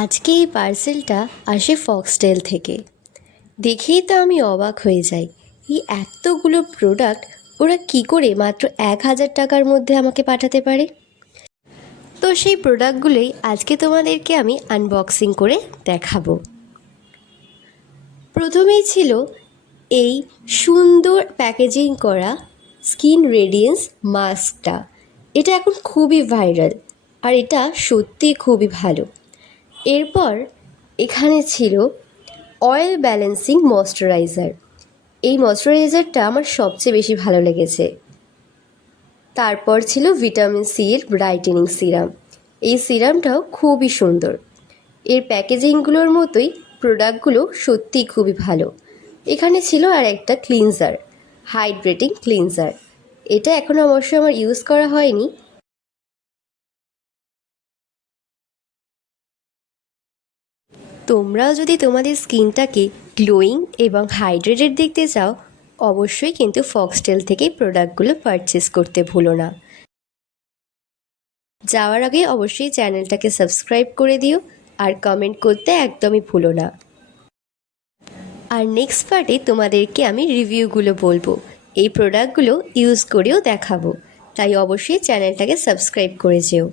আজকে এই পার্সেলটা আসে ফক্সটেল থেকে। দেখেই তো আমি অবাক হয়ে যাই, এই এতগুলো প্রোডাক্ট ওরা কি করে মাত্র 1,000 টাকার মধ্যে আমাকে পাঠাতে পারে। তো সেই প্রোডাক্টগুলোই আজকে তোমাদেরকে আমি আনবক্সিং করে দেখাবো। প্রথমেই ছিল এই সুন্দর প্যাকেজিং করা স্কিন রেডিয়েন্স মাস্কটা। এটা এখন খুবই ভাইরাল আর এটা সত্যিই খুবই ভালো। এরপর এখানে ছিল অয়েল ব্যালেন্সিং ময়শ্চারাইজার। এই ময়শ্চারাইজারটা আমার সবচেয়ে বেশি ভালো লেগেছে। তারপর ছিল ভিটামিন সি এর ব্রাইটেনিং সিরাম। এই সিরামটাও খুবই সুন্দর। এর প্যাকেজিংগুলোর মতোই প্রোডাক্টগুলো সত্যিই খুবই ভালো। এখানে ছিল আর একটা ক্লিনজার, হাইড্রেটিং ক্লিনজার। এটা এখনও অবশ্য আমার ইউজ করা হয়নি। তোমরাও যদি তোমাদের স্কিনটাকে গ্লোয়িং এবং হাইড্রেটেড দেখতে চাও, অবশ্যই কিন্তু ফক্সটেল থেকে প্রোডাক্টগুলো পারচেস করতে ভুলো না। যাওয়ার আগে অবশ্যই চ্যানেলটাকে সাবস্ক্রাইব করে দিও আর কমেন্ট করতে একদমই ভুলো না। আর নেক্সট পার্টে তোমাদেরকে আমি রিভিউগুলো বলবো, এই প্রোডাক্টগুলো ইউজ করেও দেখাবো। তাই অবশ্যই চ্যানেলটাকে সাবস্ক্রাইব করে যেও।